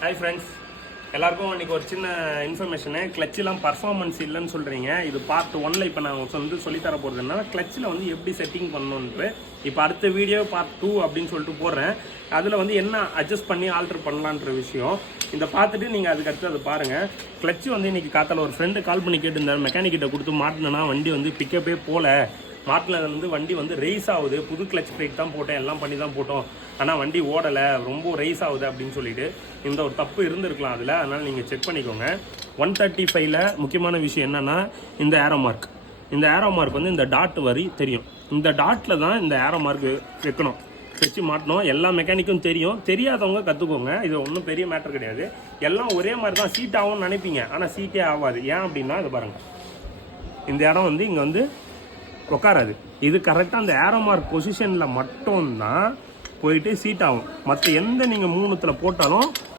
Hi friends, எல்லாருக்கும் இன்றைக்கி ஒரு சின்ன இன்ஃபர்மேஷனு. கிளச்செலாம் பர்ஃபார்மன்ஸ் இல்லைன்னு சொல்கிறீங்க. இது பார்ட் 1ல் இப்போ நான் சொல்லித்தர போகிறதுனா கிளச்சில் வந்து எப்படி செட்டிங் பண்ணணுன்ட்டு. இப்போ அடுத்த வீடியோ பார்ட் 2 அப்படின்னு சொல்லிட்டு போடுறேன். அதில் வந்து என்ன அட்ஜஸ்ட் பண்ணி ஆல்ட்ரு பண்ணலான்ற விஷயம் இந்த பார்த்துட்டு நீங்கள் அதுக்கடுத்து அதை பாருங்கள். கிளச்சு வந்து இன்றைக்கி காத்தால ஒரு ஃப்ரெண்டு கால் பண்ணி கேட்டுருந்தார். மெக்கானிக்கிட்ட கொடுத்து மாட்டினேன்னா வண்டி வந்து பிக்கப்பே போகல, மாட்டினது வந்து வண்டி வந்து ரெய்ஸ் ஆகுது, புது கிளச் பிரேக் தான் போட்டேன், எல்லாம் பண்ணி தான் போட்டோம், ஆனால் வண்டி ஓடலை, ரொம்ப ரெய்ஸ் ஆகுது அப்படின்னு சொல்லிட்டு இந்த ஒரு தப்பு இருந்திருக்கலாம் அதில். அதனால் நீங்கள் செக் பண்ணிக்கோங்க. 135ல் முக்கியமான விஷயம் என்னென்னா இந்த ஏரோ மார்க். இந்த ஏரோ மார்க் வந்து இந்த டாட் வரி தெரியும். இந்த டாட்டில் தான் இந்த ஏரோ மார்க் வைக்கணும், வச்சு மாட்டணும். எல்லா மெக்கானிக்கும் தெரியும், தெரியாதவங்க கற்றுக்கோங்க. இது ஒன்றும் பெரிய மேட்டர் கிடையாது. எல்லாம் ஒரே மாதிரி தான் சீட் ஆகும்னு நினைப்பீங்க, ஆனால் சீட்டே ஆகாது. ஏன் அப்படின்னா இது பாருங்கள், இந்த இடம் வந்து இங்கே வந்து உட்காராது. இது கரெக்டாக அந்த ஏரோ மார்க் பொசிஷனில் மட்டும்தான் போயிட்டு சீட் ஆகும். மற்ற எந்த நீங்கள் 3த்தில் போட்டாலும்